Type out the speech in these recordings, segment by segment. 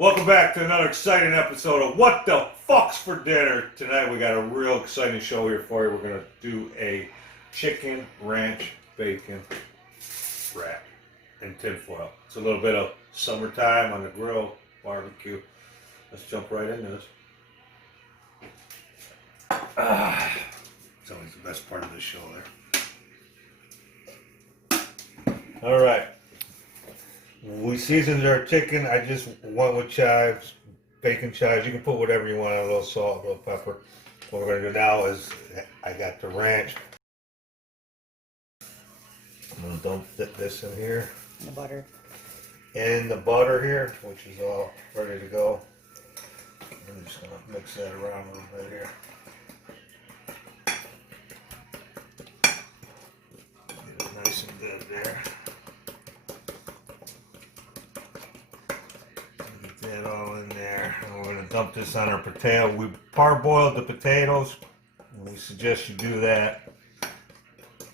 Welcome back to another exciting episode of What the Fuck's for Dinner. Tonight we got a real exciting show here for you. We're going to do a chicken ranch bacon wrap in tinfoil. It's a little bit of summertime on the grill, barbecue. Let's jump right into this. It's always the best part of the show there. Alright. We seasoned our chicken. I just went with chives, bacon chives. You can put whatever you want, a little salt, a little pepper. What we're going to do now is I got the ranch. I'm going to dump this in here. The butter. And the butter here, which is all ready to go. I'm just going to mix that around a little bit here. Get it nice and good there. Get that all in there. And we're going to dump this on our potato. We parboiled the potatoes. We suggest you do that.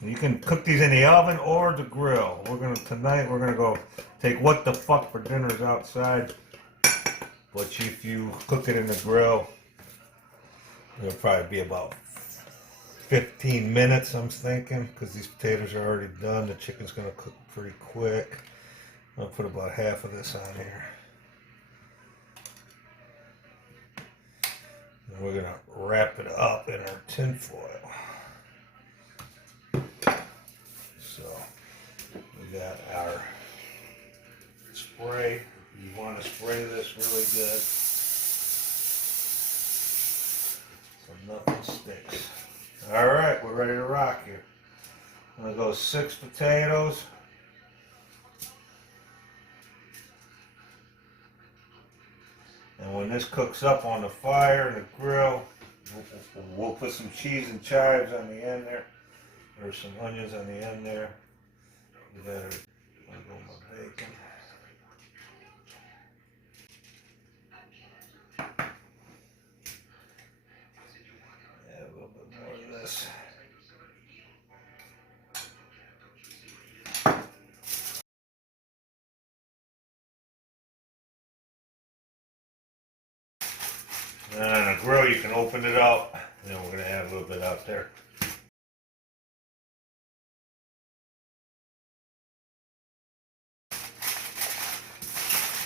You can cook these in the oven or the grill. Tonight we're gonna go take What the Fuck for Dinners outside. But if you cook it in the grill, it'll probably be about 15 minutes, I'm thinking, because these potatoes are already done. The chicken's gonna cook pretty quick. I'll put about half of this on here. And we're gonna wrap it up in our tin foil. So we got our spray. You want to spray this really good so nothing sticks. All right, we're ready to rock here. I'm gonna go 6 potatoes. And when this cooks up on the fire and the grill, we'll put some cheese and chives on the end there. There's some onions on the end there. You got my bacon. Add a little bit more of this. And on a grill, you can open it up. And then we're going to add a little bit out there.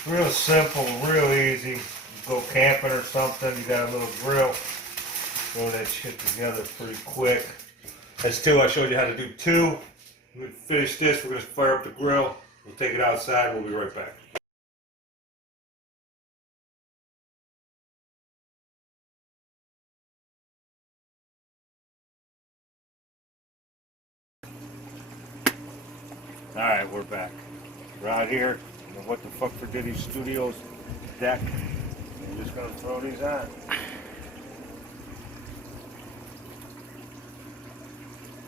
Real simple, real easy. You go camping or something, you got a little grill. Throw that shit together pretty quick. That's 2. I showed you how to do 2. We finish this, we're going to fire up the grill. We'll take it outside, we'll be right back. Alright, we're back. We're out here. What the Fuck for Diddy Studios deck. I'm just gonna throw these on.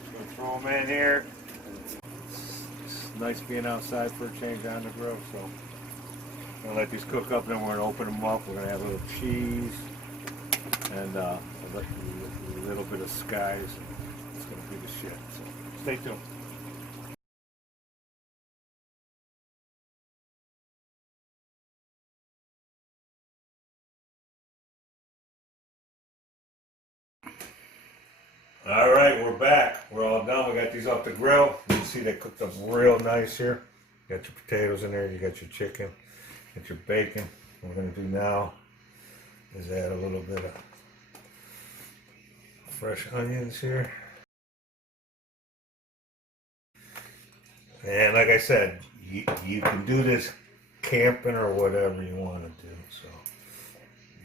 Just gonna throw them in here. It's nice being outside for a change on the grill, so I'm gonna let these cook up, then we're gonna open them up. We're gonna have a little cheese and a little bit of skies. It's gonna be the shit. So stay tuned. Alright, we're back. We're all done. We got these off the grill. You can see they cooked up real nice here. You got your potatoes in there, you got your chicken, got your bacon. What we're going to do now is add a little bit of fresh onions here. And like I said, you can do this camping or whatever you want to do. So,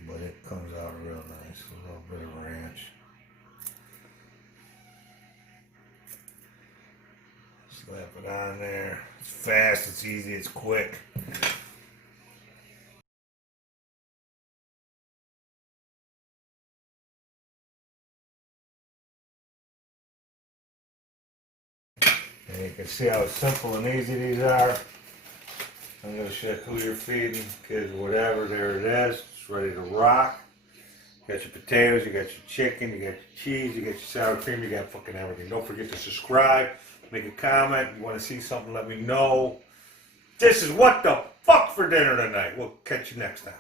but it comes out real nice. A little bit of ranch. Slap it on there. It's fast, it's easy, it's quick. And you can see how simple and easy these are. I'm going to check who you're feeding, kids, whatever. There it is. It's ready to rock. You got your potatoes, you got your chicken, you got your cheese, you got your sour cream, you got fucking everything. Don't forget to subscribe. Make a comment. You want to see something, let me know. This is What the Fuck for Dinner tonight. We'll catch you next time.